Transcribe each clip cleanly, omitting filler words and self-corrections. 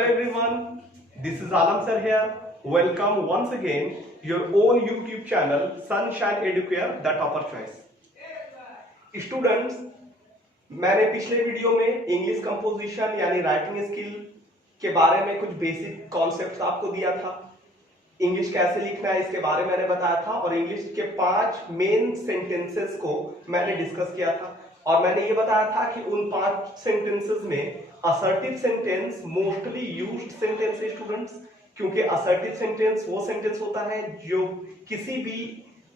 Hello everyone, this is Alam sir here. Welcome once again your own YouTube channel Sunshine Educare the Topper Choice. Students, मैंने पिछले video में English composition यानी writing skill के बारे में कुछ basic concepts आपको दिया था। इंग्लिश कैसे लिखना है इसके बारे में मैंने बताया था और इंग्लिश के 5 मेन सेंटेंसेस को मैंने डिस्कस किया था और मैंने ये बताया था कि उन 5 सेंटेंसेस में assertive sentence mostly used sentence है स्टूडेंट्स, क्योंकि असर्टिव सेंटेंस वो सेंटेंस होता है जो किसी भी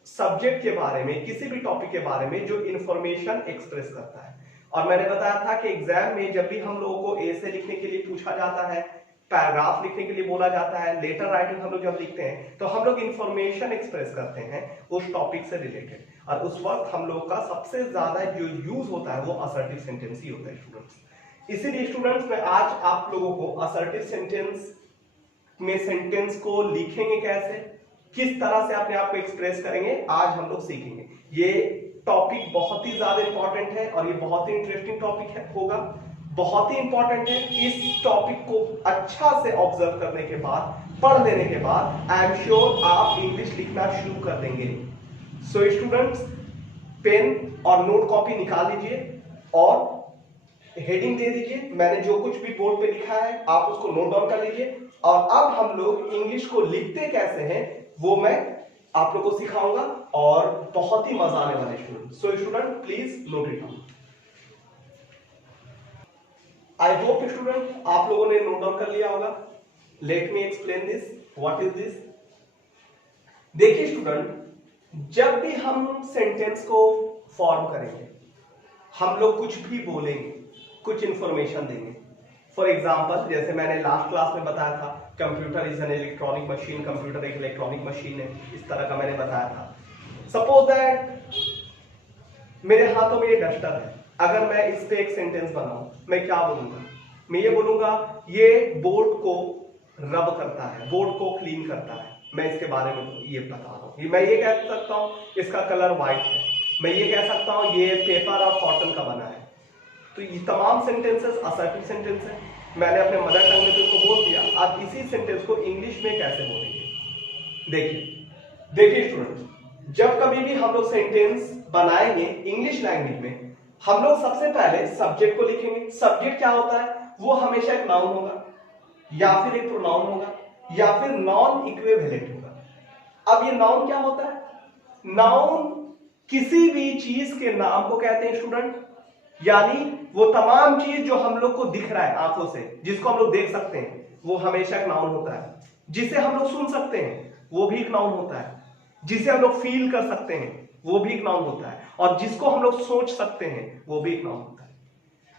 सब्जेक्ट के बारे में, किसी भी टॉपिक के बारे में जो इंफॉर्मेशन एक्सप्रेस करता है। और मैंने बताया था कि एग्जाम में जब भी हम लोगों को ऐसे लिखने के लिए पूछा जाता है, पैराग्राफ लिखने के लिए बोला जाता है, लेटर राइटिंग हम लोग जब लिखते हैं तो हम लोग इंफॉर्मेशन एक्सप्रेस करते हैं उस टॉपिक से रिलेटेड, और उस वक्त हम लोग का सबसे ज्यादा जो यूज होता है वो असर्टिव सेंटेंस ही होता है स्टूडेंट्स। इसीलिए स्टूडेंट्स मैं आज आप लोगों को असर्टिव सेंटेंस में सेंटेंस को लिखेंगे कैसे, किस तरह से अपने आप को एक्सप्रेस करेंगे, आज हम लोग सीखेंगे। ये टॉपिक बहुत ही ज्यादा इंपॉर्टेंट है और ये बहुत ही इंटरेस्टिंग टॉपिक होगा, बहुत ही इंपॉर्टेंट है। इस टॉपिक को अच्छा से ऑब्जर्व करने के बाद, पढ़ लेने के बाद आई एम श्योर आप इंग्लिश लिखना शुरू कर देंगे। सो स्टूडेंट्स, पेन और नोट कॉपी निकाल लीजिए और हेडिंग दे दीजिए। मैंने जो कुछ भी बोर्ड पे लिखा है आप उसको नोट डाउन कर लीजिए और अब हम लोग इंग्लिश को लिखते कैसे हैं वो मैं आप लोगों को सिखाऊंगा और बहुत ही मजा आने वाले student. So student please note it down. I hope student आप लोगों ने नोट डाउन कर लिया होगा। Let me explain this, what is this. देखिए स्टूडेंट, जब भी हम सेंटेंस को फॉर्म करेंगे हम लोग कुछ भी बोलेंगे, कुछ इंफॉर्मेशन देंगे। फॉर एग्जाम्पल, जैसे मैंने लास्ट क्लास में बताया था, computer is an electronic machine, computer एक इलेक्ट्रॉनिक मशीन है, इस तरह का मैंने बताया था। सपोज दैट मेरे हाथों में ये डस्टर है, अगर मैं इस पे एक सेंटेंस बनाऊं, मैं क्या बोलूंगा? मैं ये बोलूंगा ये बोर्ड को रब करता है, बोर्ड को क्लीन करता है। मैं इसके बारे में ये बता रहा हूं। मैं ये कह सकता हूं इसका कलर व्हाइट है, मैं ये कह सकता हूं ये पेपर और कॉटन का बना है। तो ये तमाम सेंटेंसेस असर्टिव सेंटेंस है। मैंने अपने मदर टंग में तो इसको बोल दिया, आप इसी सेंटेंस को इंग्लिश में कैसे बोलेंगे? देखिए स्टूडेंट्स, जब कभी भी हम लोग सेंटेंस बनाएंगे इंग्लिश लैंग्वेज में, हम लोग सबसे पहले सब्जेक्ट को लिखेंगे। सब्जेक्ट क्या होता है? वो हमेशा एक नाउन होगा या फिर एक प्रोनाउन होगा या फिर नॉन इक्विवेलेंट होगा। अब ये नाउन क्या होता है? नाउन किसी भी चीज के नाम को कहते हैं स्टूडेंट, यानी वो तमाम चीज जो हम लोग को दिख रहा है आंखों से, जिसको हम लोग देख सकते हैं, वो हमेशा एक नाउन होता है। जिसे हम लोग सुन सकते हैं वो भी एक नाउन होता है। जिसे हम लोग फील कर सकते हैं वो भी एक नाउन होता है, और जिसको हम लोग सोच सकते हैं वो भी एक नाउन होता है।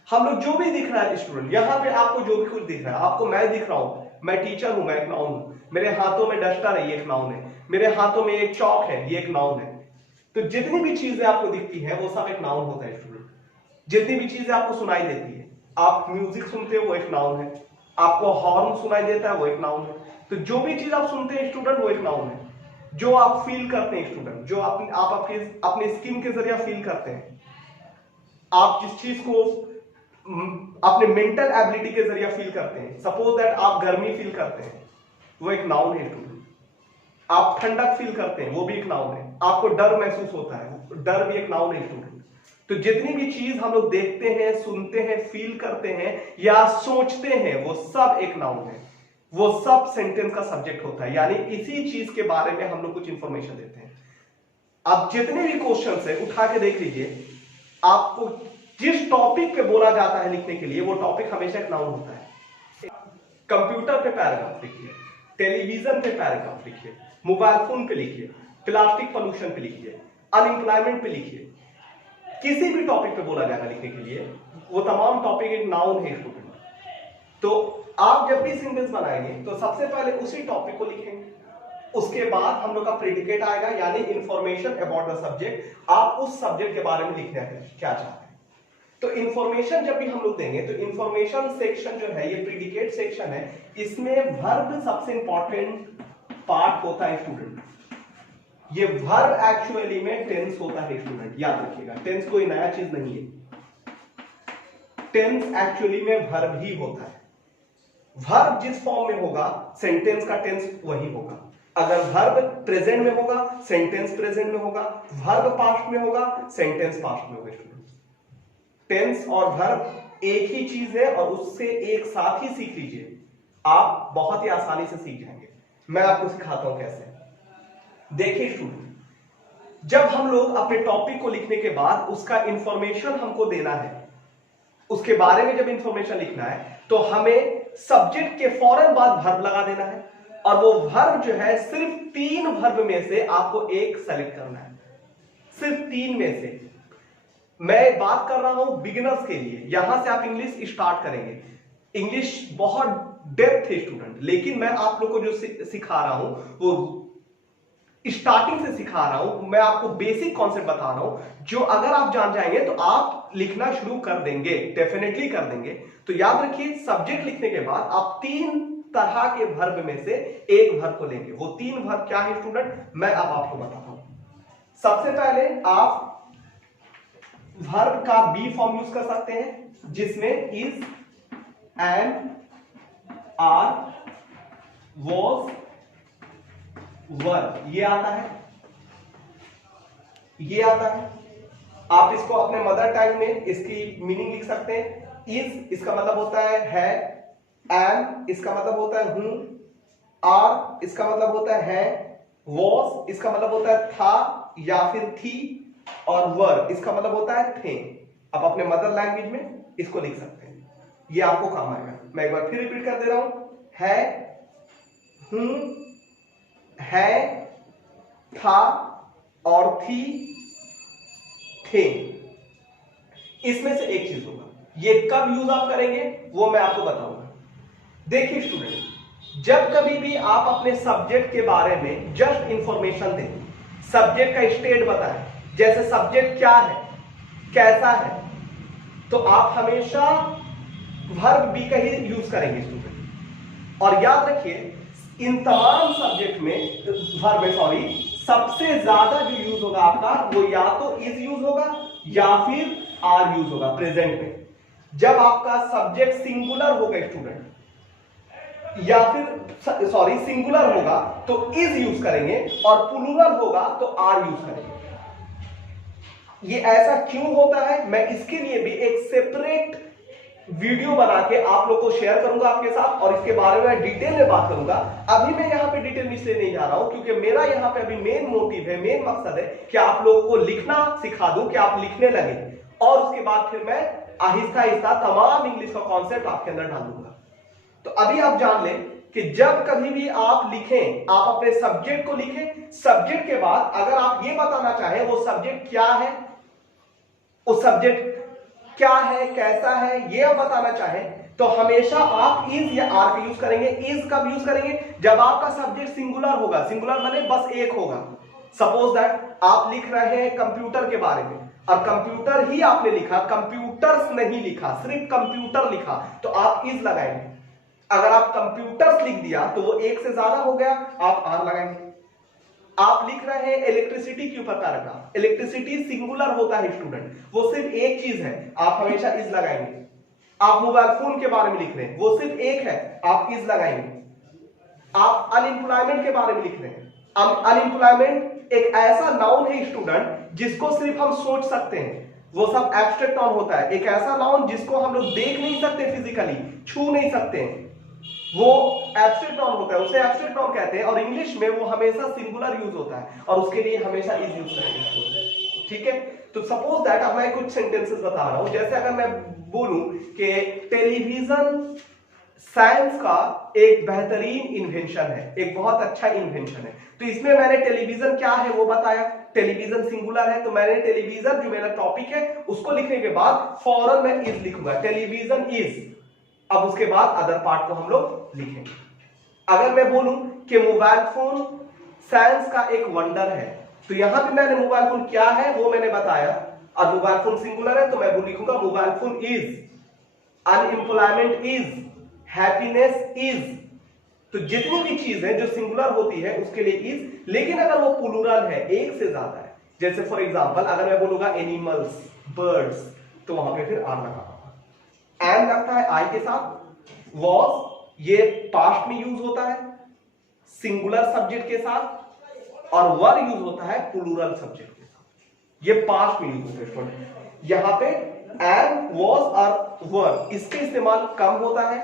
हम लोग जो भी दिख रहा है स्टूडेंट, यहां पे आपको जो भी कुछ दिख रहा है, आपको मैं दिख रहा हूं, मैं टीचर हूं, मैं एक नाउन हूं। मेरे हाथों में डस्टर है, ये एक नाउन है। मेरे हाथों में एक चौक है, ये एक नाउन है। तो जितनी भी चीजें आपको दिखती है वो सब एक नाउन होता है स्टूडेंट। जितनी भी चीजें आपको सुनाई देती है, आप म्यूजिक सुनते हो वो एक नाउन है, आपको हॉर्न सुनाई देता है वो एक नाउन है। तो जो भी चीज आप सुनते हैं स्टूडेंट वो एक नाउन है। जो आप फील करते हैं स्टूडेंट, जो आप अपने स्किन के जरिए फील करते हैं, आप जिस चीज को अपने मेंटल एबिलिटी के जरिए फील करते हैं, सपोज दैट आप गर्मी फील करते हैं वो एक नाउन है स्टूडेंट। आप ठंडक फील करते हैं वो भी एक नाउन है। आपको डर महसूस होता है, डर भी एक नाउन है स्टूडेंट। तो जितनी भी चीज हम लोग देखते हैं, सुनते हैं, फील करते हैं या सोचते हैं वो सब एक नाउन है। वो सब सेंटेंस का सब्जेक्ट होता है, यानी इसी चीज के बारे में हम लोग कुछ इंफॉर्मेशन देते हैं। अब जितने भी क्वेश्चन है उठा के देख लीजिए, आपको जिस टॉपिक पे बोला जाता है लिखने के लिए वो टॉपिक हमेशा एक नाउन होता है। कंप्यूटर पे पैराग्राफ लिखिए, टेलीविजन पे पैराग्राफ लिखिए, मोबाइल फोन पे लिखिए, प्लास्टिक पोल्यूशन पे लिखिए, अनएम्प्लॉयमेंट पे लिखिए, किसी भी टॉपिक पे बोला जाएगा लिखने के लिए, वो तमाम टॉपिक एक नाउन है स्टूडेंट। तो आप जब भी सेंटेंस बनाएंगे तो सबसे पहले उसी टॉपिक को लिखेंगे, उसके बाद हम लोग का प्रेडिकेट आएगा, यानी इंफॉर्मेशन अबाउट द सब्जेक्ट। आप उस सब्जेक्ट के बारे में लिखना क्या चाहते हैं। तो इंफॉर्मेशन जब भी हम लोग देंगे तो इंफॉर्मेशन सेक्शन जो है ये प्रेडिकेट सेक्शन है, इसमें वर्ब सबसे इंपॉर्टेंट पार्ट होता है स्टूडेंट। ये वर्ब एक्चुअली में टेंस होता है स्टूडेंट, याद रखिएगा। टेंस कोई नया चीज नहीं है, टेंस एक्चुअली में वर्ब ही होता है। वर्ब जिस फॉर्म में होगा सेंटेंस का टेंस वही होगा। अगर वर्ब प्रेजेंट में होगा सेंटेंस प्रेजेंट में होगा, वर्ब पास्ट में होगा सेंटेंस पास्ट में होगा। टेंस और वर्ब एक ही चीज है और उससे एक साथ ही सीख लीजिए, आप बहुत ही आसानी से सीख जाएंगे। मैं आपको सिखाता हूं कैसे। देखिए स्टूडेंट, जब हम लोग अपने टॉपिक को लिखने के बाद उसका इंफॉर्मेशन हमको देना है, उसके बारे में जब इंफॉर्मेशन लिखना है तो हमें सब्जेक्ट के फौरन बाद वर्ब लगा देना है, और वो वर्ब जो है सिर्फ 3 वर्ब में से आपको एक सेलेक्ट करना है, सिर्फ 3 में से। मैं बात कर रहा हूं बिगिनर्स के लिए, यहां से आप इंग्लिश स्टार्ट करेंगे। इंग्लिश बहुत डेप्थ है स्टूडेंट, लेकिन मैं आप लोग को जो सिखा रहा हूं वो स्टार्टिंग से सिखा रहा हूं। मैं आपको बेसिक कॉन्सेप्ट बता रहा हूं, जो अगर आप जान जाएंगे तो आप लिखना शुरू कर देंगे, डेफिनेटली कर देंगे। तो याद रखिए, सब्जेक्ट लिखने के बाद आप 3 तरह के वर्ब में से एक वर्ब को लेंगे। वो 3 वर्ब क्या है स्टूडेंट, मैं अब आपको बताता हूं। सबसे पहले आप वर्ब का बी फॉर्म यूज कर सकते हैं, जिसमें is, am, are, was, verb ये आता है, ये आता है। आप इसको अपने मदर टंग में इसकी मीनिंग लिख सकते हैं। इज इसका मतलब होता है, एम इसका मतलब होता है हूं, आर इसका मतलब होता है, वॉज इसका मतलब होता है था या फिर थी, और वर्ब इसका मतलब होता है थे। आप अपने मदर लैंग्वेज में इसको लिख सकते हैं, ये आपको काम आएगा। मैं एक बार फिर रिपीट कर दे रहा हूं, है, हूं, है, था और थी, थे। इसमें से एक चीज होगा, ये कब यूज आप करेंगे वो मैं आपको बताऊंगा। देखिए स्टूडेंट, जब कभी भी आप अपने सब्जेक्ट के बारे में जस्ट इंफॉर्मेशन दें, सब्जेक्ट का स्टेट बताएं, जैसे सब्जेक्ट क्या है, कैसा है, तो आप हमेशा वर्ब बी का ही यूज करेंगे स्टूडेंट। और याद रखिए, इन तमाम सब्जेक्ट में वर्ब में सबसे ज्यादा जो यूज होगा आपका वो या तो इज यूज होगा या फिर आर यूज होगा प्रेजेंट में। जब आपका सब्जेक्ट सिंगुलर होगा स्टूडेंट, या फिर सिंगुलर होगा तो इज यूज करेंगे, और प्लूरल होगा तो आर यूज करेंगे। ये ऐसा क्यों होता है, मैं इसके लिए भी एक सेपरेट वीडियो बना के आप लोग को शेयर करूंगा आपके साथ, और इसके बारे में डिटेल में बात करूंगा। अभी मैं यहाँ पे डिटेल में इसलिए नहीं जा रहा हूं क्योंकि मेरा यहाँ पे अभी मेन मोटिव है, मेन मकसद है कि आप लोगों को लिखना सिखा दूं, कि आप लिखने लगे, और उसके बाद फिर मैं आहिस्ता आहिस्ता तमाम इंग्लिश का कॉन्सेप्ट आपके अंदर डालूंगा। तो अभी आप जान लें कि जब कभी भी आप लिखें, आप अपने सब्जेक्ट को लिखें, सब्जेक्ट के बाद अगर आप ये बताना चाहें वो सब्जेक्ट क्या है, उस सब्जेक्ट क्या है, कैसा है, ये आप बताना चाहें, तो हमेशा आप इज या आर का यूज करेंगे। इज कब यूज करेंगे, जब आपका सब्जेक्ट सिंगुलर होगा, सिंगुलर माने बस एक होगा। सपोज दैट आप लिख रहे हैं कंप्यूटर के बारे में, और कंप्यूटर ही आपने लिखा, कंप्यूटर्स नहीं लिखा, सिर्फ कंप्यूटर लिखा, तो आप इज लगाएंगे। अगर आप कंप्यूटर्स लिख दिया तो वो एक से ज्यादा हो गया, आप आर लगाएंगे। आप लिख रहे हैं इलेक्ट्रिसिटी के ऊपर पैराग्राफ, इलेक्ट्रिसिटी सिंगुलर होता है स्टूडेंट, वो सिर्फ एक चीज है, आप हमेशा इज लगाएंगे। आप मोबाइल फोन के बारे में लिख रहे हैं, वो सिर्फ एक है, आप इज लगाएंगे। आप अनएम्प्लॉयमेंट के बारे में लिख रहे हैं, अब अनएम्प्लॉयमेंट एक ऐसा नाउन है स्टूडेंट जिसको सिर्फ हम सोच सकते हैं, वो सब एब्स्ट्रैक्ट नाउन होता है। एक ऐसा नाउन जिसको हम लोग देख नहीं सकते, फिजिकली छू नहीं सकते हैं, वो एब्स्ट्रैक्ट नाउन होता है, उसे एब्स्ट्रैक्ट नाउन कहते हैं। और इंग्लिश में वो हमेशा सिंगुलर यूज होता है, और उसके लिए हमेशा इज यूज करेंगे। ठीक है, तो सपोज दैट अब मैं कुछ सेंटेंसेस बता रहा हूं, जैसे अगर मैं बोलूं कि टेलीविजन साइंस का एक बेहतरीन इन्वेंशन है, एक बहुत अच्छा इन्वेंशन है, तो इसमें मैंने टेलीविजन क्या है वो बताया, टेलीविजन सिंगुलर है, तो मैंने टेलीविजन जो मेरा टॉपिक है उसको लिखने के बाद फौरन मैं इज लिखूंगा, टेलीविजन इज। अब उसके बाद अदर पार्ट को हम लोग लिखेंगे। अगर मैं बोलूं कि मोबाइल फोन साइंस का एक वंडर है, तो यहां पे मैंने मोबाइल फोन क्या है वो मैंने बताया, और मोबाइल फोन सिंगुलर है तो मैं लिखूंगा mobile phone is, unemployment is, happiness is. तो जितनी भी चीजें जो सिंगुलर होती है उसके लिए इज, लेकिन अगर वो प्लूरल है, एक से ज्यादा है, जैसे फॉर एग्जांपल अगर मैं बोलूंगा एनिमल्स, बर्ड्स, तो वहां पे फिर आर लगा, एंड लगता है आई के साथ, वॉज ये पास्ट में यूज होता है सिंगुलर सब्जेक्ट के साथ और वर यूज होता है प्लूरल सब्जेक्ट के साथ। ये पास्ट में यूज होता है स्टूडेंट। यहां पे एम, वॉज और वर इसके इस्तेमाल कम होता है,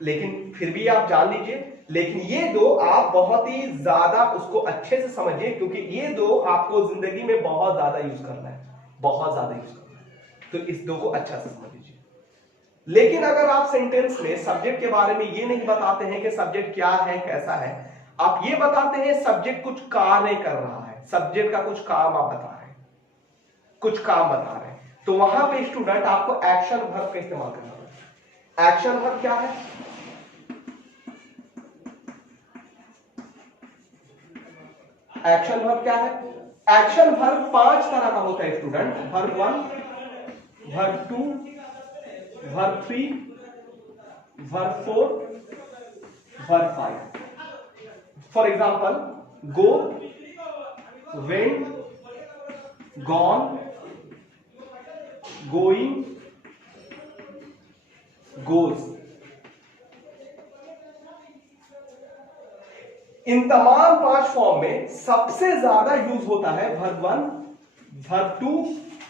लेकिन फिर भी आप जान लीजिए। लेकिन ये दो आप बहुत ही ज्यादा उसको अच्छे से समझिए, क्योंकि ये दो आपको जिंदगी में बहुत ज्यादा यूज करना है, बहुत ज्यादा यूज करना है। तो इस दो को अच्छा से समझ लीजिए। लेकिन अगर आप सेंटेंस में सब्जेक्ट के बारे में ये नहीं बताते हैं कि सब्जेक्ट क्या है, कैसा है, आप ये बताते हैं सब्जेक्ट कुछ कार्य कर रहा है, सब्जेक्ट का कुछ काम आप बता रहे हैं, कुछ काम बता रहे हैं, तो वहां पे स्टूडेंट आपको एक्शन वर्ब का इस्तेमाल करना है। एक्शन वर्ब क्या है? एक्शन वर्ब क्या है? एक्शन वर्ब 5 तरह का होता है student. Verb 1, verb 2, verb 3, verb 4, verb 5। For example go, went, gone, going, goes. इन तमाम 5 फॉर्म में सबसे ज्यादा यूज होता है वर्ब 1, वर्ब 2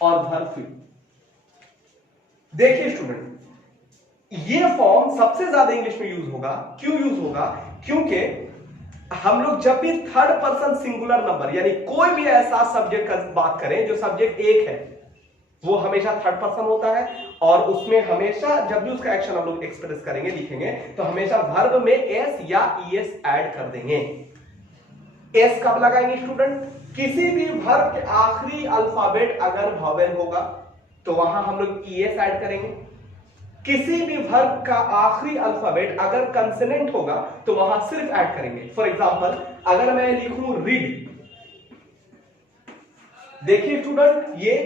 और वर्ब 3। देखिए स्टूडेंट, ये फॉर्म सबसे ज्यादा इंग्लिश में यूज होगा। क्यों यूज होगा? क्योंकि हम लोग जब भी थर्ड पर्सन सिंगुलर नंबर यानी कोई भी ऐसा सब्जेक्ट का बात करें जो सब्जेक्ट एक है, वो हमेशा थर्ड पर्सन होता है, और उसमें हमेशा जब भी उसका एक्शन हम लोग एक्सप्रेस करेंगे, लिखेंगे, तो हमेशा वर्ब में एस या ईएस ऐड कर देंगे। एस कब लगाएंगे स्टूडेंट? किसी भी वर्ब के आखिरी अल्फाबेट अगर वॉवेल होगा तो वहां हम लोग ईएस ऐड करेंगे। किसी भी वर्ब का आखिरी अल्फाबेट अगर कंसोनेंट होगा तो वहां सिर्फ ऐड करेंगे। फॉर एग्जांपल अगर मैं लिखूं रीड, देखिए स्टूडेंट ये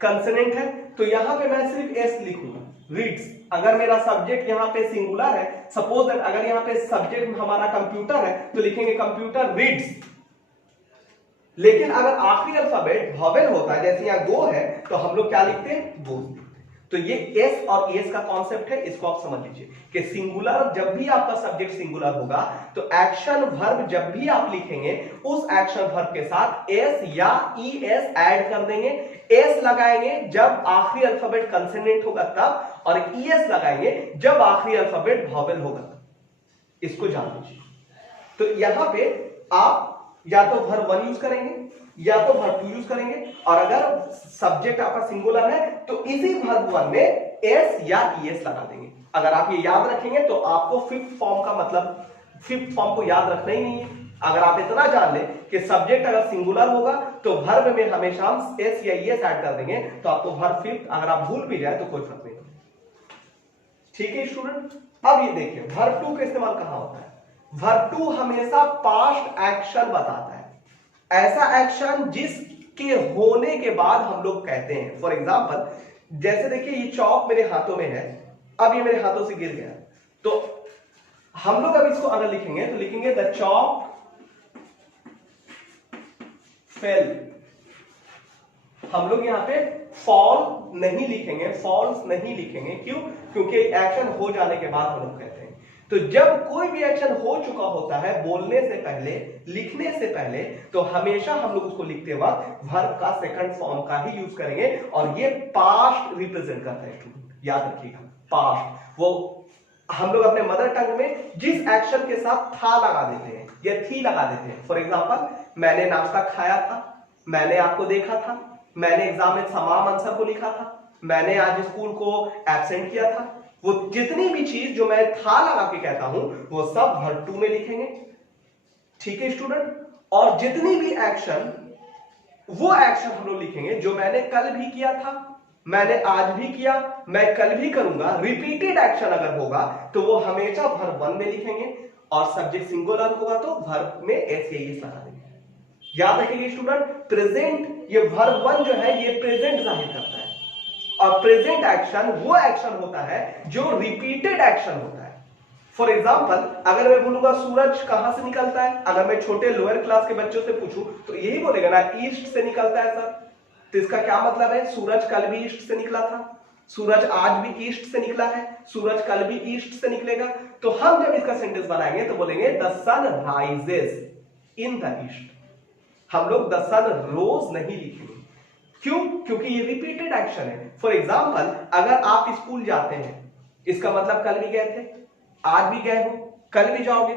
कंसोनेंट है, तो यहां पे मैं सिर्फ एस लिखूंगा, रीड्स। अगर मेरा सब्जेक्ट यहां पे सिंगुलर है, सपोज दैट अगर यहां पे सब्जेक्ट हमारा कंप्यूटर है तो लिखेंगे कंप्यूटर रीड्स। लेकिन अगर आखिरी अल्फाबेट वॉवेल होता है, जैसे यहां गो है, तो हम लोग क्या लिखते हैं? गो। तो ये एस और एस का कॉन्सेप्ट है, इसको आप समझ लीजिए कि सिंगुलर, जब भी आपका सब्जेक्ट सिंगुलर होगा तो एक्शन वर्ब जब भी आप लिखेंगे उस एक्शन वर्ब के साथ एस या ईएस ऐड कर देंगे। एस लगाएंगे जब आखिरी अल्फाबेट कंसोनेंट होगा तब, और ईएस लगाएंगे जब आखिरी अल्फाबेट वॉवेल होगा तब। इसको जान लीजिए। तो यहां पे आप या तो वर्ब 1 यूज करेंगे या तो वर्ब 2 यूज करेंगे, और अगर सब्जेक्ट आपका सिंगुलर है तो इसी वर्ब 1 में एस या ईएस लगा देंगे। अगर आप ये याद रखेंगे तो आपको फिफ्थ फॉर्म का मतलब, फिफ्थ फॉर्म को याद रखना ही नहीं है। अगर आप इतना जान लें कि सब्जेक्ट अगर सिंगुलर होगा तो वर्ब में हमेशा हम एस या ईएस ऐड कर देंगे, तो आपको वर्ब फिफ्थ अगर आप भूल भी जाए तो कोई फर्क नहीं। ठीक है स्टूडेंट, अब ये देखिए वर्ब 2 का इस्तेमाल कहां होता है? वर्ब 2 हमेशा पास्ट एक्शन बताता है, ऐसा एक्शन जिसके होने के बाद हम लोग कहते हैं। फॉर एग्जाम्पल जैसे देखिए ये चौक मेरे हाथों में है, अब ये मेरे हाथों से गिर गया, तो हम लोग अब इसको अगर लिखेंगे तो लिखेंगे द चौक फेल। हम लोग यहां पे फॉल नहीं लिखेंगे, फॉल्स नहीं लिखेंगे। क्यों? क्योंकि एक्शन हो जाने के बाद हम लोग कहते हैं। तो जब कोई भी एक्शन हो चुका होता है बोलने से पहले, लिखने से पहले, तो हमेशा हम लोग उसको लिखते वक्त वर्ब का सेकंड फॉर्म का ही यूज करेंगे, और ये पास्ट रिप्रेजेंट करता है स्टूडेंट, याद रखिएगा। पास्ट वो हम लोग अपने मदर टंग में जिस एक्शन के साथ था लगा देते हैं या थी लगा देते हैं। फॉर एग्जाम्पल मैंने नाश्ता खाया था, मैंने आपको देखा था, मैंने एग्जाम में तमाम आंसर को लिखा था, मैंने आज स्कूल को एब्सेंट किया था। वो जितनी भी चीज जो मैं था लगा के कहता हूं वो सब वर्ब 2 में लिखेंगे। ठीक है स्टूडेंट, और जितनी भी एक्शन, वो एक्शन हम लोग लिखेंगे जो मैंने कल भी किया था, मैंने आज भी किया, मैं कल भी करूंगा। रिपीटेड एक्शन अगर होगा तो वो हमेशा वर्ब 1 में लिखेंगे, और सब्जेक्ट सिंगुलर होगा तो वर्ब में एस या ईएस लगा देंगे। याद रखिए स्टूडेंट, प्रेजेंट ये वर्ब 1 जो है ये प्रेजेंट जाहिर करता है, और प्रेजेंट एक्शन वो एक्शन होता है जो रिपीटेड एक्शन होता है। फॉर एग्जाम्पल अगर मैं बोलूंगा सूरज कहां से निकलता है, अगर मैं छोटे लोअर क्लास के बच्चों से पूछूं तो यही बोलेगा ना, ईस्ट से निकलता है सर। तो इसका क्या मतलब है? सूरज कल भी ईस्ट से निकला था, सूरज आज भी ईस्ट से निकला है, सूरज कल भी ईस्ट से निकलेगा। तो हम जब इसका सेंटेंस बनाएंगे तो बोलेंगे the sun rises in the east. हम लोग द सन रोज नहीं लिखेंगे। क्यों? क्योंकि ये रिपीटेड एक्शन है। फॉर एग्जाम्पल, अगर आप स्कूल जाते हैं, इसका मतलब कल भी गए थे, आज भी गए हो, कल भी जाओगे।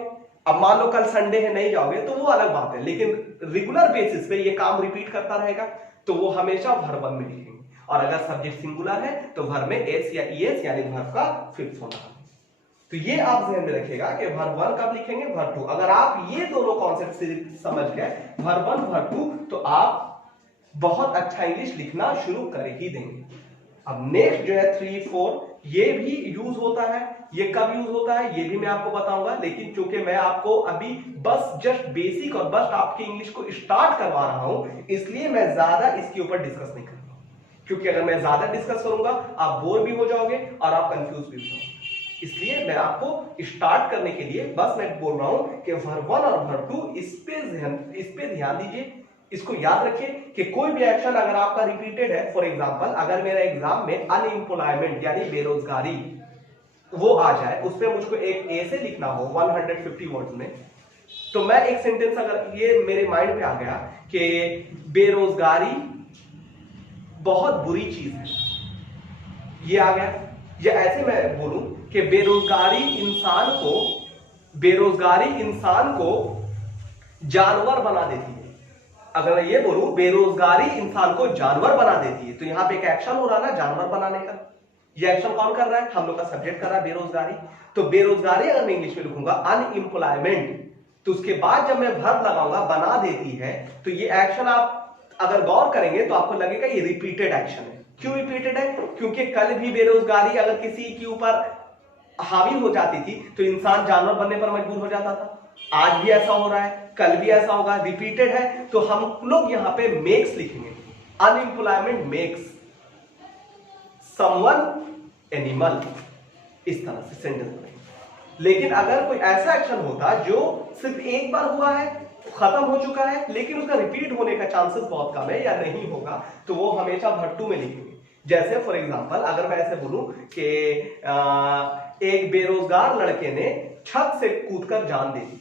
अब मान लो कल संडे है नहीं जाओगे तो वो अलग बात है, लेकिन रेगुलर बेसिस पे ये काम रिपीट करता रहेगा तो वो हमेशा वर्ब वन में लिखेंगे। और अगर सब्जेक्ट सिंगुलर है तो वर्ब में एस या ईएस यानी वर्ब का फिफ्थ फॉर्म आएगा। तो ये आप ध्यान में रखिएगा कि वर्ब वन कब लिखेंगे, वर्ब टू। अगर आप ये दोनों कॉन्सेप्ट समझ गए, वर्ब वन वर्ब टू, तो आप बहुत अच्छा इंग्लिश लिखना शुरू कर ही देंगे। अब नेक्स्ट जो है 3, 4, ये भी यूज होता है। ये कब यूज होता है ये भी मैं आपको बताऊंगा, लेकिन चूंकि मैं आपको अभी बस जस्ट बेसिक और बस आपकी इंग्लिश को स्टार्ट करवा रहा हूं, इसलिए मैं ज्यादा इसके ऊपर डिस्कस नहीं कर रहा हूं। क्योंकि अगर मैं ज्यादा डिस्कस करूंगा आप बोर भी हो जाओगे और आप कंफ्यूज भी हो जाओगे। इसलिए मैं आपको स्टार्ट करने के लिए बस मैं बोल रहा हूं कि वर्ब वन और वर्ब टू इस पे ध्यान दीजिए। इसको याद रखिए कि कोई भी एक्शन अगर आपका रिपीटेड है, फॉर एग्जांपल अगर मेरा एग्जाम में अनएम्प्लॉयमेंट यानी बेरोजगारी वो आ जाए, उसमें मुझको एक ए से लिखना हो 150 वर्ड्स में, तो मैं एक सेंटेंस अगर ये मेरे माइंड पे आ गया कि बेरोजगारी बहुत बुरी चीज है, ये आ गया, या ऐसे मैं बोलूं कि बेरोजगारी इंसान को जानवर बना देती है। अगर मैं ये बोलूं बेरोजगारी इंसान को जानवर बना देती है, तो यहां पे एक एक्शन हो रहा ना जानवर बनाने का। ये एक्शन कौन कर रहा है? हम लोग का सब्जेक्ट कर रहा है बेरोजगारी। तो बेरोजगारी अगर मैं इंग्लिश में लिखूंगा अनएम्प्लॉयमेंट, तो उसके बाद जब मैं वर्ब लगाऊंगा बना देती है, तो ये एक्शन आप अगर गौर करेंगे तो आपको लगेगा ये रिपीटेड एक्शन है। क्यों रिपीटेड है? क्योंकि कल भी बेरोजगारी अगर किसी के ऊपर हावी हो जाती थी तो इंसान जानवर बनने पर मजबूर हो जाता था। आज भी ऐसा हो रहा है, कल भी ऐसा होगा, रिपीटेड है। तो हम लोग यहां पे मेक्स लिखेंगे, अनएम्प्लॉयमेंट मेक्स समवन एनिमल, इस तरह से सेंटेंस बनेगा। लेकिन अगर कोई ऐसा एक्शन होता जो सिर्फ एक बार हुआ है, खत्म हो चुका है, लेकिन उसका रिपीट होने का चांसेस बहुत कम है या नहीं होगा, तो वो हमेशा वर्ब टू में लिखेंगे। जैसे फॉर एग्जांपल अगर मैं ऐसे बोलूं कि एक बेरोजगार लड़के ने छत से कूदकर जान दे दी,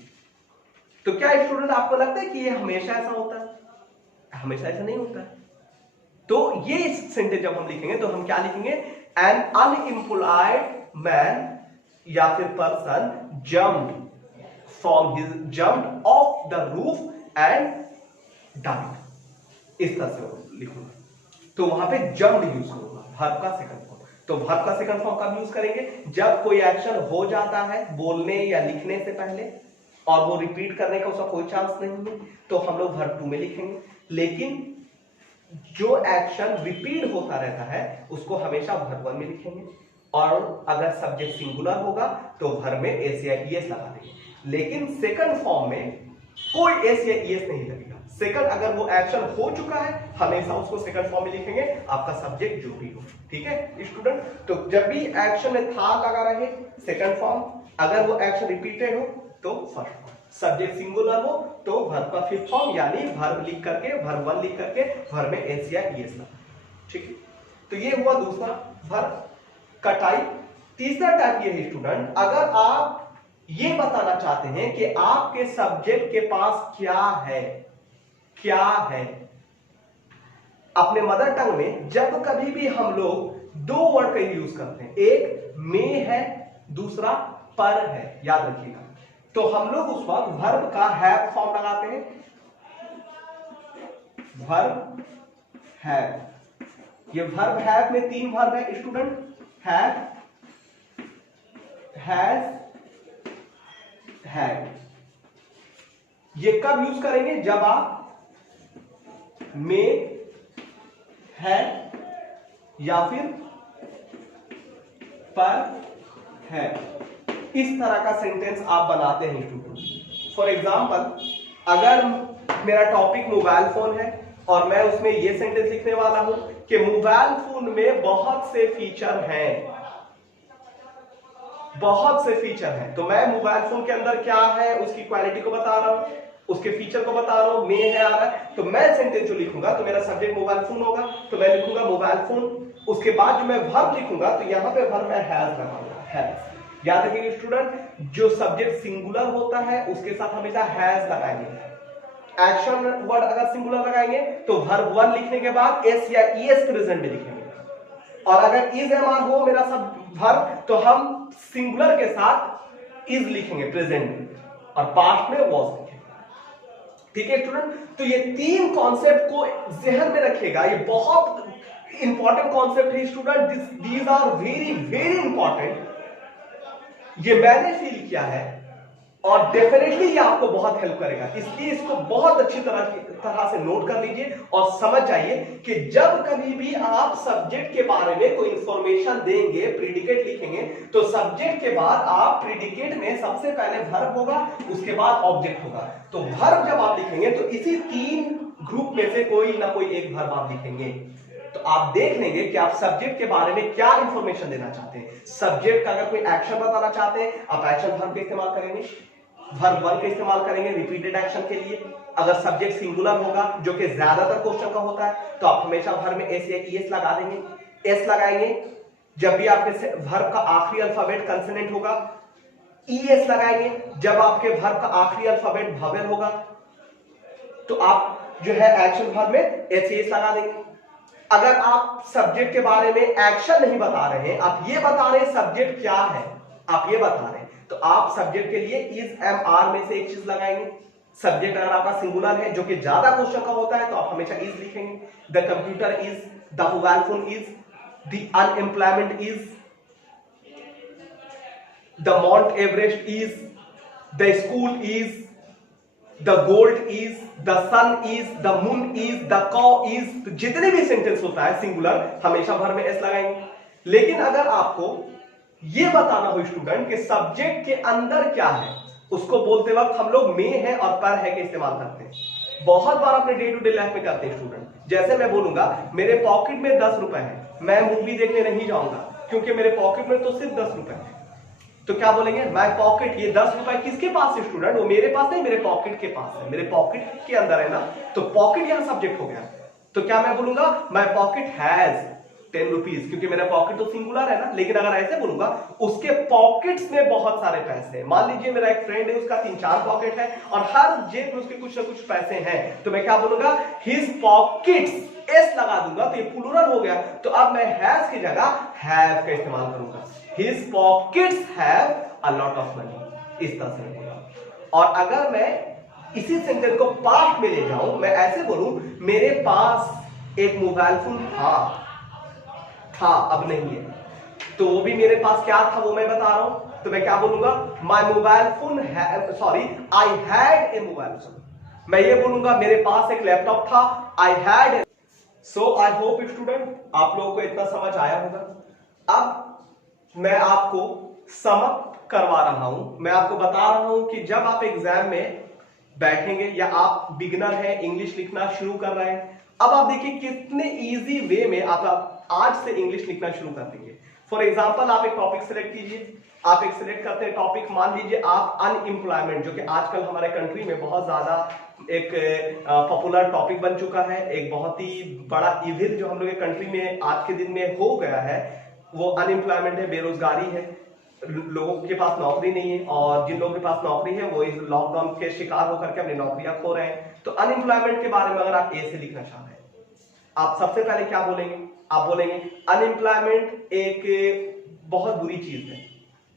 तो क्या स्टूडेंट आपको लगता है कि ये हमेशा ऐसा होता है? हमेशा ऐसा नहीं होता है। तो ये सेंटेंस जब हम लिखेंगे तो हम क्या लिखेंगे? एन अनएम्प्लॉयड मैन या फिर person jumped of the roof and died, इस तरह से लिखूंगा। तो वहां पे जम्प्ड यूज करूंगा, वर्ब का सेकंड फॉर्म। तो वर्ब का सेकंड फॉर्म कब यूज करेंगे? जब कोई एक्शन हो जाता है बोलने या लिखने से पहले और वो रिपीट करने का उसका कोई चांस नहीं है, तो हम लोग वर्ब टू में लिखेंगे। लेकिन जो एक्शन रिपीट होता रहता है उसको हमेशा वर्ब वन में लिखेंगे। और अगर सब्जेक्ट सिंगुलर होगा तो वर्ब में एस या ईएस लगा देंगे। लेकिन सेकंड फॉर्म में कोई एस या ईएस नहीं लगेगा। सेकंड अगर वो एक्शन हो चुका है हमेशा उसको सेकंड फॉर्म में लिखेंगे, आपका सब्जेक्ट जो भी हो। ठीक है स्टूडेंट? तो जब भी एक्शन में था लगा रहे सेकंड फॉर्म, अगर वो एक्शन रिपीटेड हो तो फर्स्ट फॉर्म, सब्जेक्ट सिंगुलर हो तो वर्ब का फिफ्थ फॉर्म यानी वर्ब लिख करके वर्ब वन लिख करके वर्ब में एस या ईएस लगा। ठीक है, तो ये हुआ दूसरा वर्ब का टाइप। तीसरा टाइप ये है स्टूडेंट, अगर आप ये बताना चाहते हैं कि आपके सब्जेक्ट के पास क्या है अपने मदर टंग में, जब कभी भी हम लोग दो वर्ड का यूज करते हैं, एक में है दूसरा पर है, याद रखिएगा, तो हम लोग उस वक्त वर्ब का हैव फॉर्म लगाते हैं। वर्ब हैव, ये वर्ब हैव में तीन वर्ब है स्टूडेंट, हैव, हैज, हैड। ये कब यूज करेंगे? जब आप में, है या फिर पर है, इस तरह का सेंटेंस आप बनाते हैं स्टूडेंट। फॉर एग्जाम्पल अगर मेरा टॉपिक मोबाइल फोन है और मैं उसमें यह सेंटेंस लिखने वाला हूं कि मोबाइल फोन में बहुत से फीचर हैं, बहुत से फीचर हैं, तो मैं मोबाइल फोन के अंदर क्या है उसकी क्वालिटी को बता रहा हूं, उसके फीचर को बता रहा हूं, में है आ रहा है, तो मैं सेंटेंस जो लिखूंगा तो मेरा सब्जेक्ट मोबाइल फोन होगा, तो मैं लिखूंगा मोबाइल फोन उसके बाद जो मैं वर्ब लिखूंगा तो यहां पे वर्ब मैं हैज लगाऊंगा, हैज। याद रखिए स्टूडेंट, जो सब्जेक्ट सिंगुलर होता है उसके साथ हमेशा हैज लगाएंगे। एक्शन वर्ड अगर सिंगुलर लगाएंगे तो वर्ब वन लिखने के बाद एस या ईएस प्रेजेंट में लिखेंगे, और अगर इज एम आर हो मेरा सब वर्ब तो हम सिंगुलर के साथ इज लिखेंगे प्रेजेंट में, और पास्ट में वॉज लिखेंगे। ठीक है स्टूडेंट, तो ये तीन कॉन्सेप्ट को जहन में रखिएगा, ये बहुत इंपॉर्टेंट कॉन्सेप्ट है student, these are very very important. ये मैंने फील किया है और डेफिनेटली ये आपको बहुत हेल्प करेगा, इसलिए इसको बहुत अच्छी तरह से नोट कर लीजिए और समझ जाइए कि जब कभी भी आप सब्जेक्ट के बारे में कोई इंफॉर्मेशन देंगे, प्रीडिकेट लिखेंगे, तो सब्जेक्ट के बाद आप प्रीडिकेट में सबसे पहले वर्ब होगा, उसके बाद ऑब्जेक्ट होगा। तो वर्ब जब आप लिखेंगे तो इसी तीन ग्रुप में से कोई ना कोई एक वर्ब आप लिखेंगे। तो आप देख लेंगे कि आप सब्जेक्ट के बारे में क्या इंफॉर्मेशन देना चाहते हैं। सब्जेक्ट का अगर कोई एक्शन बताना चाहते हैं, आप एक्शन वर्ब का इस्तेमाल करेंगे, वर्ब वन का इस्तेमाल करेंगे रिपीटेड एक्शन के लिए। अगर सब्जेक्ट सिंगुलर होगा, जो कि ज्यादातर क्वेश्चन का होता है, तो आप हमेशा वर्ब में एस या ईएस लगा देंगे। एस लगाएंगे जब भी आपके वर्ब का आखिरी अल्फाबेट कंसोनेंट होगा, ईएस लगाएंगे जब आपके वर्ब का आखिरी अल्फाबेट वोवेल होगा, तो आप जो है एक्शन वर्ब में एस लगा देंगे। अगर आप सब्जेक्ट के बारे में एक्शन नहीं बता रहे हैं, आप ये बता रहे हैं सब्जेक्ट क्या है, आप ये बता रहे हैं, तो आप सब्जेक्ट के लिए इज एम आर में से एक चीज लगाएंगे। सब्जेक्ट अगर आपका सिंगुलर है, जो कि ज्यादा क्वेश्चन का होता है, तो आप हमेशा इज लिखेंगे। The computer is, the mobile phone is, the unemployment is, the Mount Everest is, the school is, the gold is, the sun is, the moon is, the cow is. तो जितने भी सेंटेंस होता है singular, हमेशा verb में S लगाएंगे। लेकिन अगर आपको ये बताना हो स्टूडेंट कि सब्जेक्ट के अंदर क्या है, उसको बोलते वक्त हम लोग में है और पर है के इस्तेमाल करते हैं। बहुत बार अपने डे टू डे लाइफ में करते हैं स्टूडेंट। जैसे मैं बोलूंगा मेरे पॉकेट में 10 रुपए है, मैं मूवी देखने नहीं जाऊंगा क्योंकि मेरे पॉकेट में तो सिर्फ 10 रुपए है। तो क्या बोलेंगे, माय पॉकेट, ये 10 रुपए किसके पास है स्टूडेंट, वो मेरे पास नहीं, मेरे पॉकेट के पास है, मेरे पॉकेट के अंदर है ना, तो पॉकेट यहां सब्जेक्ट हो गया। तो क्या मैं बोलूंगा माय पॉकेट हैज 10 रुपीज, क्योंकि मेरा पॉकेट तो सिंगुलर है ना। लेकिन अगर ऐसे बोलूंगा उसके पॉकेट्स में बहुत सारे पैसे हैं, मान लीजिए मेरा एक फ्रेंड है, उसका 3-4 पॉकेट है और हर जेब में उसके कुछ ना कुछ पैसे हैं, तो मैं क्या बोलूंगा हिज पॉकेट्स, एस लगा दूंगा तो ये प्लूरल हो गया। तो अब मैं हैज की जगह हैव का इस्तेमाल करूंगा, his pockets have a lot of money, इस तरह से बोलूंगा। और अगर मैं इसी सेंटेंस को पास्ट में ले जाऊं, मैं ऐसे बोलूं मेरे पास एक मोबाइल फोन था, अब नहीं है, तो वो भी मेरे पास क्या था वो मैं बता रहा हूं, तो मैं क्या बोलूंगा my mobile phone, sorry I had a mobile phone. मैं ये बोलूंगा मेरे पास एक लैपटॉप था, I had. So I hope student आप लोगों को इतना समझ आया होगा। अब मैं आपको समअप करवा रहा हूं, मैं आपको बता रहा हूं कि जब आप एग्जाम में बैठेंगे या आप बिगिनर हैं, इंग्लिश लिखना शुरू कर रहे हैं, अब आप देखिए कितने इजी वे में आप आज से इंग्लिश लिखना शुरू कर देंगे। फॉर एग्जांपल आप एक टॉपिक सिलेक्ट कीजिए, आप एक सिलेक्ट करते हैं टॉपिक, मान लीजिए आप अनएम्प्लॉयमेंट, जो कि आजकल हमारे कंट्री में बहुत ज्यादा एक पॉपुलर टॉपिक बन चुका है, एक बहुत ही बड़ा इविल जो हम लोग के कंट्री में आज के दिन में हो गया है, वो अनएम्प्लॉयमेंट है, बेरोजगारी है, लोगों के पास नौकरी नहीं है, और जिन लोगों के पास नौकरी है वो इस लॉकडाउन के शिकार होकर के अपनी नौकरियां खो रहे हैं। तो अनएम्प्लॉयमेंट के बारे में अगर आप ए से लिखना चाह रहे हैं, आप सबसे पहले क्या बोलेंगे, आप बोलेंगे अनएम्प्लॉयमेंट एक बहुत बुरी चीज है।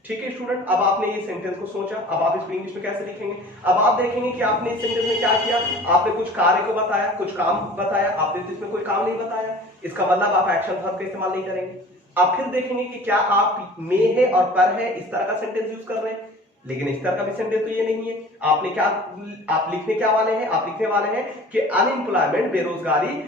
ठीक है स्टूडेंट, अब आपने ये सेंटेंस को सोचा, अब आप इसको इंग्लिश में कैसे लिखेंगे। अब आप देखेंगे कि आपने इस सेंटेंस में क्या किया, आपने कुछ कार्य को बताया, कुछ काम बताया, आपने इसमें कोई काम नहीं बताया, इसका मतलब आप एक्शन वर्ब का इस्तेमाल नहीं करेंगे। आप फिर देखेंगे कि क्या आप में है और पर है इस तरह का सेंटेंस यूज कर रहे हैं, लेकिन इस तरह का भी सेंटेंस तो ये नहीं है। आपने क्या, आप लिखने क्या वाले हैं, आप लिखने वाले हैं कि अनएम्प्लॉयमेंट, बेरोजगारी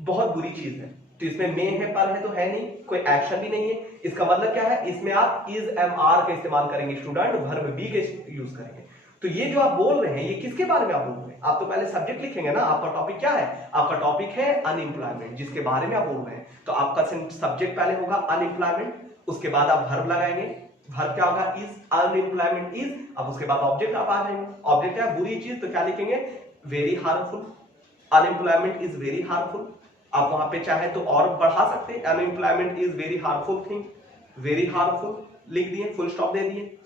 बहुत बुरी चीज है। तो इसमें में है, पर है तो है नहीं, कोई एक्शन भी नहीं है, इसका मतलब क्या है, इसमें आप इज एम आर का इस्तेमाल करेंगे स्टूडेंट, वर्ब बी का यूज करेंगे। तो ये जो आप बोल रहे हैं ये किसके बारे में आप बोल रहे हैं, आप तो पहले सब्जेक्ट लिखेंगे ना, आपका टॉपिक क्या है, आपका टॉपिक है अनएम्प्लॉयमेंट, जिसके बारे में आप बोल रहे हैं। तो आपका सब्जेक्ट पहले होगा अनएम्प्लॉयमेंट, उसके बाद आप वर्ब लगाएंगे, वर्ब क्या होगा इज, अनएम्प्लॉयमेंट इज, अब उसके बाद ऑब्जेक्ट आप आ जाएंगे, ऑब्जेक्ट क्या बुरी चीज, तो क्या लिखेंगे very harmful, unemployment is very harmful. आप वहां पे चाहे तो और बढ़ा सकते हैं, unemployment is very harmful thing, very harmful लिख दिए, फुल स्टॉप दे दिए।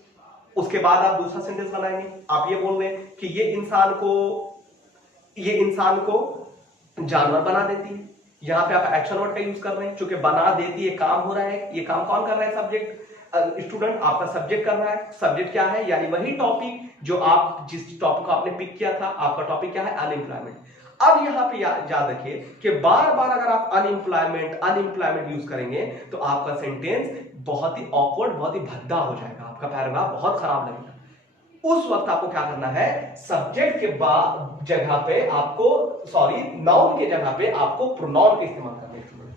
उसके बाद आप दूसरा सेंटेंस बनाएंगे, आप ये बोल रहे हैं कि ये इंसान को जानवर बना देती है। यहां पे आप एक्शन वर्ड का यूज कर रहे हैं, क्योंकि बना देती है काम हो रहा है, ये काम कौन कर रहा है? सब्जेक्ट, स्टूडेंट आपका सब्जेक्ट कर रहा है। सब्जेक्ट क्या है? यानी वही टॉपिक जो आप जिस टॉपिक को आपने पिक किया था, आपका टॉपिक क्या है? अनएम्प्लॉयमेंट। अब यहां पे याद रखिए कि बार बार अगर आप अनएम्प्लॉयमेंट यूज करेंगे तो आपका सेंटेंस बहुत ही ऑकवर्ड, बहुत ही भद्दा हो जाएगा, आपका पैराग्राफ बहुत खराब लगेगा। उस वक्त आपको क्या करना है? सब्जेक्ट के बाद जगह पे आपको, सॉरी, नाउन के जगह पे आपको प्रोनाउन का इस्तेमाल करना है,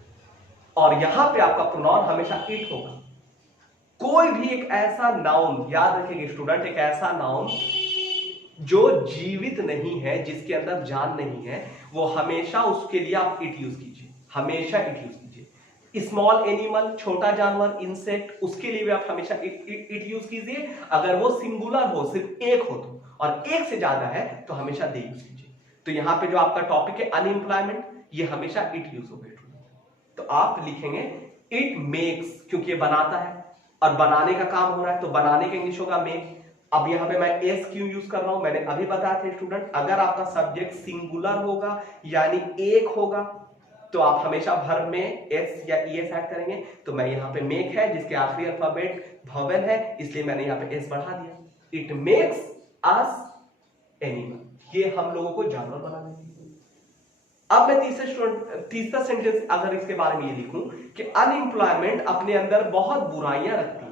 और यहां पे आपका प्रोनाउन हमेशा इट होगा। कोई भी एक ऐसा नाउन, याद रखिएगा स्टूडेंट, एक ऐसा नाउन जो जीवित नहीं है, जिसके अंदर जान नहीं है, वो हमेशा उसके लिए आप इट यूज कीजिए, हमेशा इट यूज कीजिए। स्मॉल एनिमल, छोटा जानवर, इंसेक्ट, उसके लिए भी आप हमेशा इट यूज कीजिए। अगर वो सिंगुलर हो, सिर्फ एक हो तो, और एक से ज्यादा है तो हमेशा दे यूज कीजिए। तो यहां पे जो आपका टॉपिक है अनएम्प्लॉयमेंट, ये हमेशा इट यूज होगा। तो आप लिखेंगे इट मेक्स, क्योंकि ये बनाता है और बनाने का काम हो रहा है, तो बनाने का इंग्लिश होगा मेक। अब यहां पे मैं एस क्यों यूज कर रहा हूं? मैंने अभी बताया था स्टूडेंट, अगर आपका सब्जेक्ट सिंगुलर होगा यानी एक होगा तो आप हमेशा वर्ब में एस या ईएस ऐड करेंगे। तो मैं यहाँ पे मेक है, जिसके आखिरी अल्फाबेट वोवेल है, इसलिए मैंने यहाँ पे एस बढ़ा दिया। इट मेक्स अस एनिमल, ये हम लोगों को जानवर बना देती है। अब मैं तीसरा सेंटेंस अगर इसके बारे में ये लिखूं कि अनएम्प्लॉयमेंट अपने अंदर बहुत बुराइयां रखती है,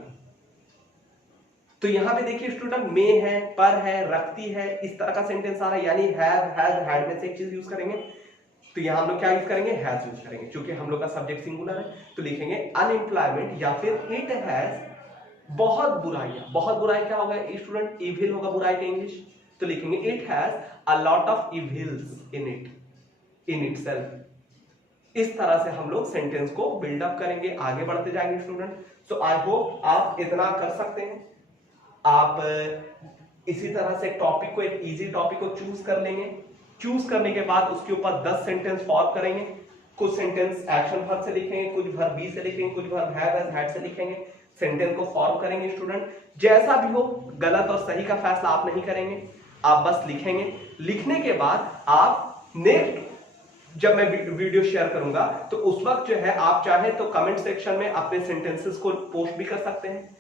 तो यहां पे देखिए स्टूडेंट, में है, पर है, रखती है, इस तरह का सेंटेंस आ रहा है, यानी हैव, हैज, हैड में से एक चीज यूज करेंगे। तो यहां हम लोग क्या यूज करेंगे? हैज यूज करेंगे, क्योंकि हम लोग का सब्जेक्ट सिंगुलर है। तो लिखेंगे अनएम्प्लॉयमेंट या फिर इट हैज बहुत बुराइयां। बहुत बुराई क्या होगा स्टूडेंट? इविल होगा बुराई का इंग्लिश। तो लिखेंगे it has a lot of evils in itself. इस तरह से हम लोग सेंटेंस को बिल्डअप करेंगे, आगे बढ़ते जाएंगे स्टूडेंट। सो आई होप आप इतना कर सकते हैं। आप इसी तरह से टॉपिक को, एक इजी टॉपिक को चूज कर लेंगे। चूज करने के बाद उसके ऊपर 10 सेंटेंस फॉर्म करेंगे। कुछ सेंटेंस एक्शन वर्ब से लिखेंगे, कुछ वर्ब बी से लिखेंगे, कुछ वर्ब हैव, हैज, हैड से लिखेंगे। सेंटेंस को फॉर्म करेंगे स्टूडेंट। जैसा भी हो, गलत और सही का फैसला आप नहीं करेंगे, आप बस लिखेंगे। लिखने के बाद आप नेक्स्ट जब मैं वीडियो शेयर करूंगा तो उस वक्त जो है आप चाहे तो कमेंट सेक्शन में अपने सेंटेंसेस को पोस्ट भी कर सकते हैं,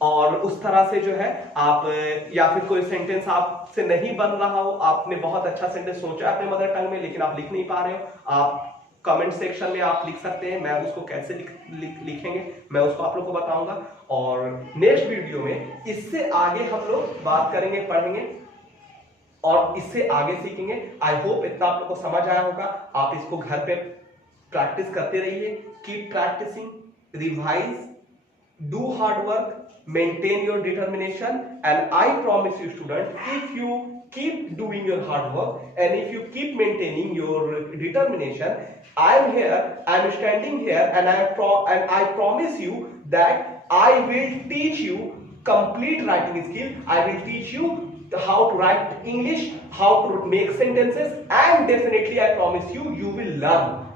और उस तरह से जो है आप, या फिर कोई सेंटेंस आपसे नहीं बन रहा हो, आपने बहुत अच्छा सेंटेंस सोचा अपने मदर टंग में लेकिन आप लिख नहीं पा रहे हो, आप कमेंट सेक्शन में आप लिख सकते हैं। मैं उसको कैसे लिखेंगे मैं उसको आप लोग को बताऊंगा, और नेक्स्ट वीडियो में इससे आगे हम लोग बात करेंगे, पढ़ेंगे और इससे आगे सीखेंगे। आई होप इतना आप लोग को समझ आया होगा। आप इसको घर पे प्रैक्टिस करते रहिए, keep practising, revise, do hard work, maintain your determination, and I promise you student, if you keep doing your hard work and if you keep maintaining your determination, I am here, I am standing here, and I promise you that I will teach you complete writing skill. I will teach you how to write English, how to make sentences, and definitely I promise you, you will learn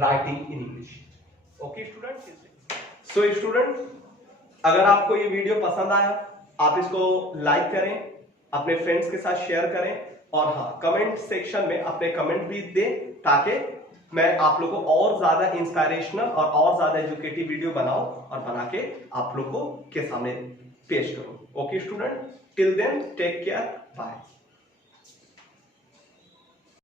writing in English. Okay students? So students, अगर आपको ये video पसंद आया, आप इसको like करें, अपने friends के साथ शेयर करें, और हाँ, कमेंट सेक्शन में अपने कमेंट भी दें, ताकि मैं आप लोगों को और ज्यादा इंस्पायरेशनल और ज्यादा एजुकेटिव वीडियो बनाऊं और बना के आप लोगों के सामने पेश करूं। Okay student, till then take care, bye.